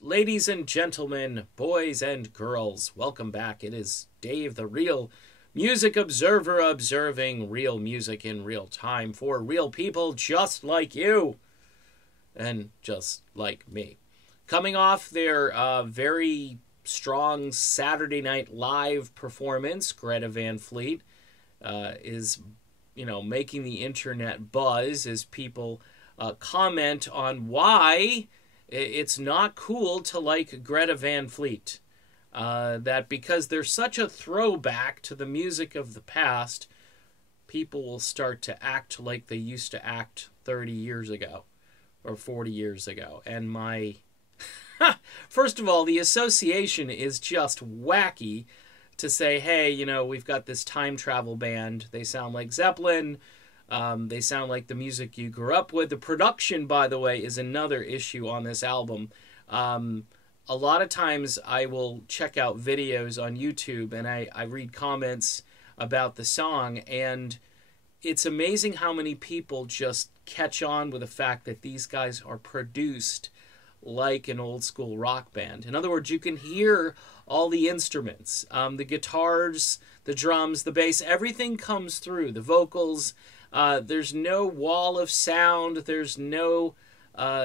Ladies and gentlemen, boys and girls, welcome back. It is Dave, the real music observer, observing real music in real time for real people just like you and just like me. Coming off their very strong Saturday Night Live performance, Greta Van Fleet is, making the internet buzz as people comment on why it's not cool to like Greta Van Fleet. That because they're such a throwback to the music of the past, people will start to act like they used to act 30 years ago or 40 years ago. And first of all, the association is just wacky to say, hey, we've got this time travel band. They sound like Zeppelin. They sound like the music you grew up with. The production, by the way, is another issue on this album. A lot of times I will check out videos on YouTube and I read comments about the song, and it's amazing how many people just catch on with the fact that these guys are produced like an old school rock band. In other words, you can hear all the instruments, the guitars, the drums, the bass, everything comes through, the vocals. There's no wall of sound. There's no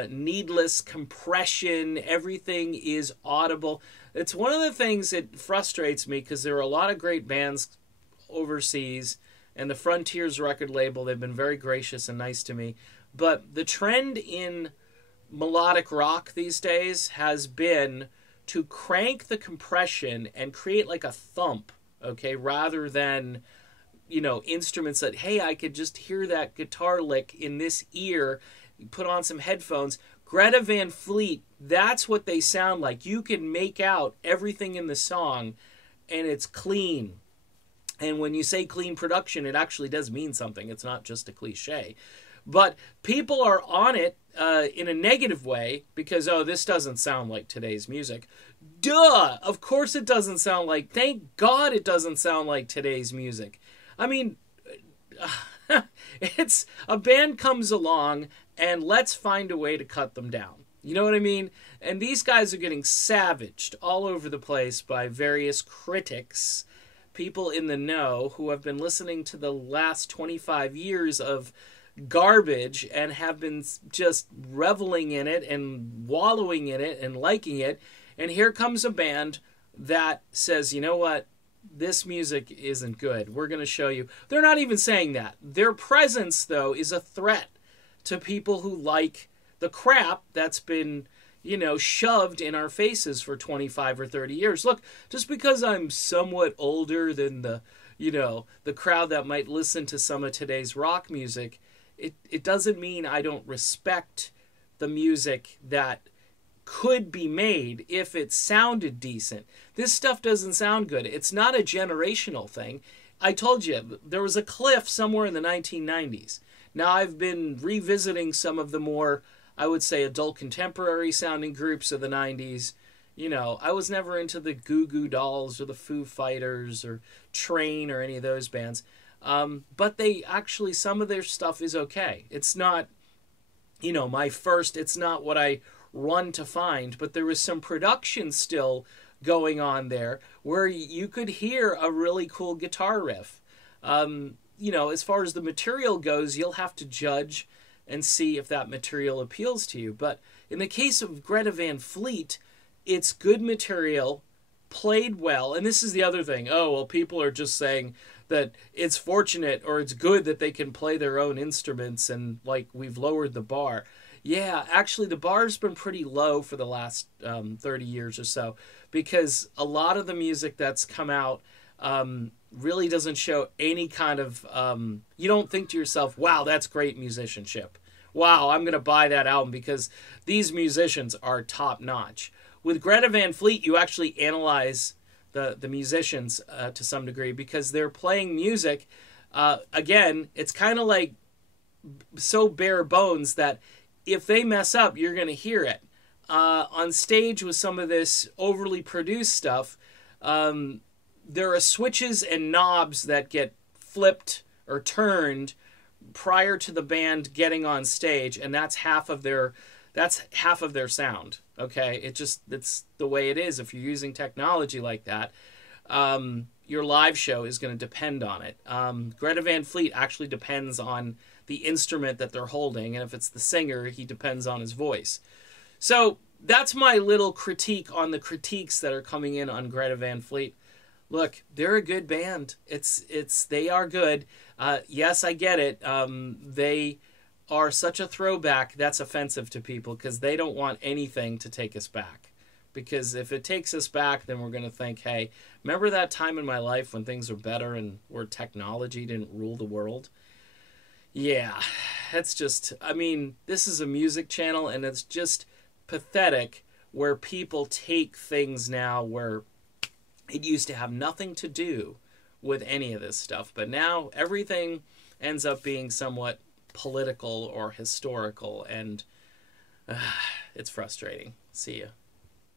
needless compression. Everything is audible. It's one of the things that frustrates me because there are a lot of great bands overseas, and the Frontiers record label, they've been very gracious and nice to me. But the trend in melodic rock these days has been to crank the compression and create like a thump, okay, rather than instruments that, hey, I could just hear that guitar lick in this ear, put on some headphones. Greta Van Fleet, that's what they sound like. You can make out everything in the song, and it's clean. And when you say clean production, it actually does mean something. It's not just a cliche. But people are on it in a negative way because, this doesn't sound like today's music. Duh! Of course it doesn't sound like, thank God it doesn't sound like today's music. I mean, it's a band comes along and let's find a way to cut them down. You know what I mean? And these guys are getting savaged all over the place by various critics, people in the know who have been listening to the last 25 years of garbage and have been just reveling in it and wallowing in it and liking it. And here comes a band that says, you know what? This music isn't good. We're going to show you. They're not even saying that. Their presence, though, is a threat to people who like the crap that's been, shoved in our faces for 25 or 30 years. Look, just because I'm somewhat older than the crowd that might listen to some of today's rock music, it doesn't mean I don't respect the music that could be made if it sounded decent. This stuff doesn't sound good. It's not a generational thing. I told you, there was a cliff somewhere in the 1990s. Now I've been revisiting some of the more, I would say, adult contemporary sounding groups of the 90s. I was never into the Goo Goo Dolls or the Foo Fighters or Train or any of those bands. But they actually, some of their stuff is okay. It's not, it's not what I run to find, but there was some production still going on there where you could hear a really cool guitar riff. As far as the material goes, you'll have to judge and see if that material appeals to you. But in the case of Greta Van Fleet, it's good material, played well. And this is the other thing. Oh, well, people are just saying that it's fortunate or it's good that they can play their own instruments and, we've lowered the bar. Yeah, actually, the bar's been pretty low for the last 30 years or so because a lot of the music that's come out really doesn't show any kind of... you don't think to yourself, wow, that's great musicianship. Wow, I'm going to buy that album because these musicians are top-notch. With Greta Van Fleet, you actually analyze the musicians to some degree because they're playing music. Again, it's kind of like so bare bones that if they mess up, you're going to hear it. On stage with some of this overly produced stuff, there are switches and knobs that get flipped or turned prior to the band getting on stage, and that's half of their sound. Okay, it's the way it is. If you're using technology like that, your live show is going to depend on it. Greta Van Fleet actually depends on the instrument that they're holding, and if it's the singer, he depends on his voice. So that's my little critique on the critiques that are coming in on Greta Van Fleet. Look, they're a good band. They are good. Yes, I get it. They are such a throwback that's offensive to people because they don't want anything to take us back. Because if it takes us back, then we're going to think, hey, remember that time in my life when things were better and where technology didn't rule the world? Yeah, it's just, I mean, this is a music channel, and it's just pathetic where people take things now where it used to have nothing to do with any of this stuff. But now everything ends up being somewhat political or historical, and it's frustrating. See ya.